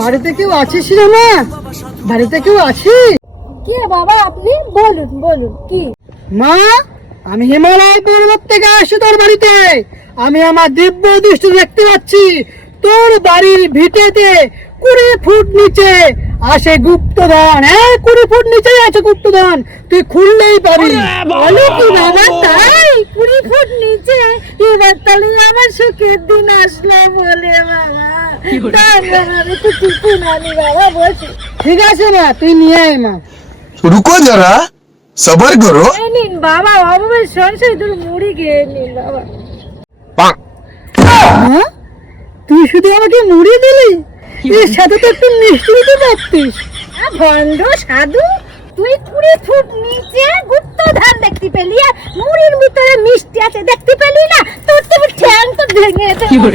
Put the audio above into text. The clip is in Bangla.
বাড়িতে কেউ আছিস রে মা? বাড়িতে কেউ আছিস? কে বাবা আপনি? বলুন বলুন কি? মা, আমি হিমালয় পর্বত থেকে আসছি তোর বাড়িতে। আমি আমার দিব্য দৃষ্টি দেখতে পাচ্ছি তোর বাড়ির ভিটেতে 20 ফুট নিচে আসে গুপ্তধন। হ্যাঁ, 20 ফুট নিচেই আছে গুপ্তধন, তুই খুললেই পাবি। বলো কি বাবা, তাই 20 ফুট নিচে? এবার তাহলে আমার সুখের দিন আসলো বলে বাবা। আমি তো টিপু নানি বাবা, বলছি। ঠিক আছে মা, তুই নিয়ে আয় মা। रुको जरा सबर करो। এই নিন বাবা, অভাবের সংসারে দুটো মুড়ি খেয়ে নিন বাবা। মা, তুই শুধু আমাকে মুড়ি দিলি, এর সাথে তো একটু মিষ্টি দিতে পারতিস। ভণ্ড সাধু, তুই 20 ফুট নিচে গুপ্তধন দেখতে পেলি, আর মুড়ির ভিতরে মিষ্টি আছে দেখতে পেলি না? তোর তো ঠ্যাং তো ভেঙে দেবো।